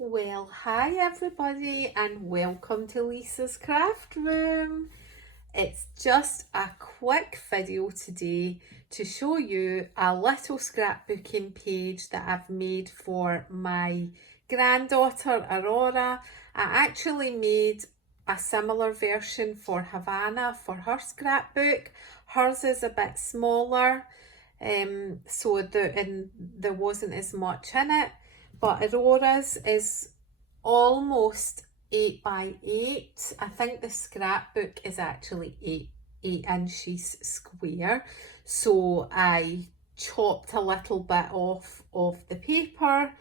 Well, hi everybody and welcome to Lisa's Craft Room. It's just a quick video today to show you a little scrapbooking page that I've made for my granddaughter Aurora. I actually made a similar version for Havana for her scrapbook. Hers is a bit smaller, so there wasn't as much in it. But Aurora's is almost 8 by 8. I think the scrapbook is actually 8 inches square. So I chopped a little bit off of the paper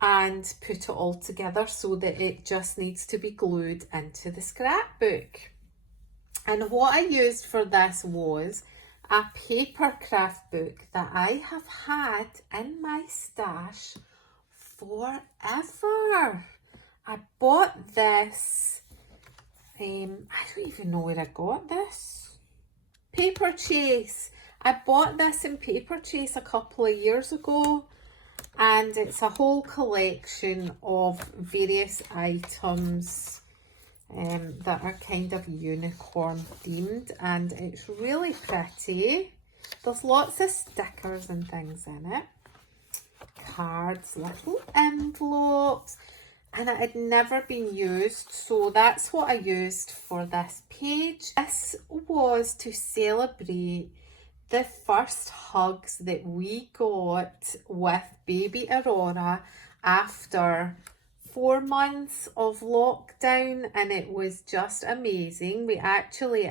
and put it all together so that it just needs to be glued into the scrapbook. And what I used for this was a paper craft book that I have had in my stash forever. I bought this, I don't even know where I got this. Paper Chase. I bought this in Paper Chase a couple of years ago, and it's a whole collection of various items that are kind of unicorn themed, and it's really pretty. There's lots of stickers and things in it. Cards, little envelopes, and it had never been used, so that's what I used for this page. This was to celebrate the first hugs that we got with baby Aurora after 4 months of lockdown, and it was just amazing. I actually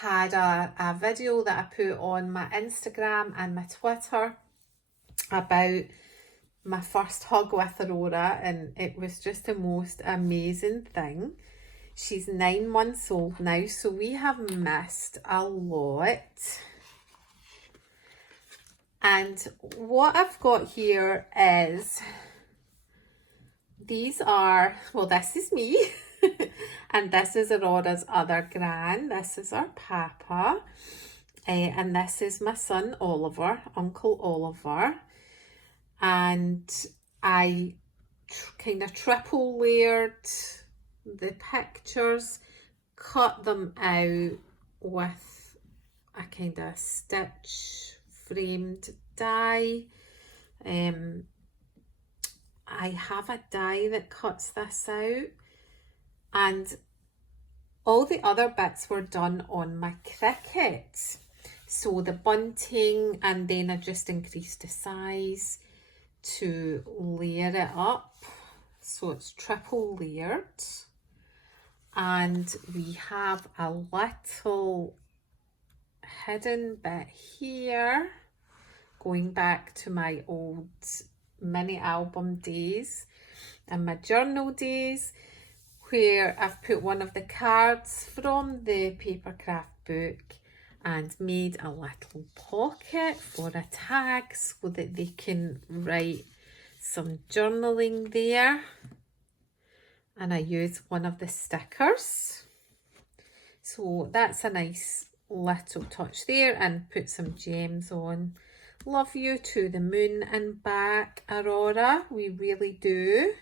had a video that I put on my Instagram and my Twitter about my first hug with Aurora, and it was just the most amazing thing. She's 9 months old now, so we have missed a lot. And what I've got here is, these are, well, this is me and this is Aurora's other gran. This is our papa, and this is my son Oliver, Uncle Oliver. And I kind of triple layered the pictures, cut them out with a kind of stitch framed die. I have a die that cuts this out, and all the other bits were done on my Cricut. So the bunting, and then I just increased the size to layer it up, so it's triple layered. And we have a little hidden bit here going back to my old mini album days and my journal days, where I've put one of the cards from the paper craft book and made a little pocket for a tag so that they can write some journaling there. And I use one of the stickers. So that's a nice little touch there, and put some gems on. Love you to the moon and back, Aurora. We really do.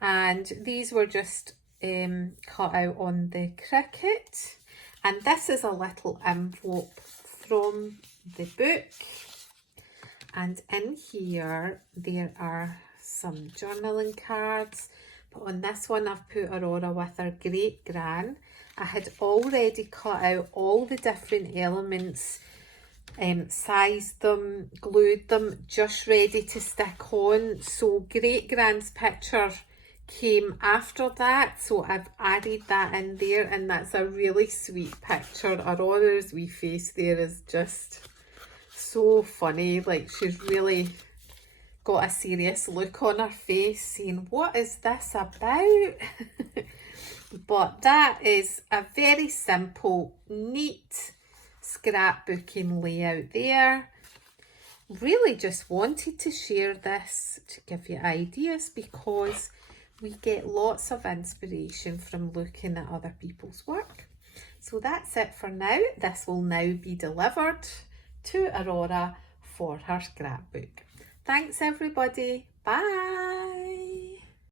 And these were just cut out on the Cricut. And this is a little envelope from the book. And in here, there are some journaling cards. But on this one, I've put Aurora with her great gran. I had already cut out all the different elements, sized them, glued them, just ready to stick on. So great gran's picture came after that, so I've added that in there, and that's a really sweet picture. Aurora's wee face there is just so funny. Like, she's really got a serious look on her face saying, what is this about? But that is a very simple, neat scrapbooking layout there. Really just wanted to share this to give you ideas, because we get lots of inspiration from looking at other people's work. So that's it for now. This will now be delivered to Aurora for her scrapbook. Thanks everybody. Bye.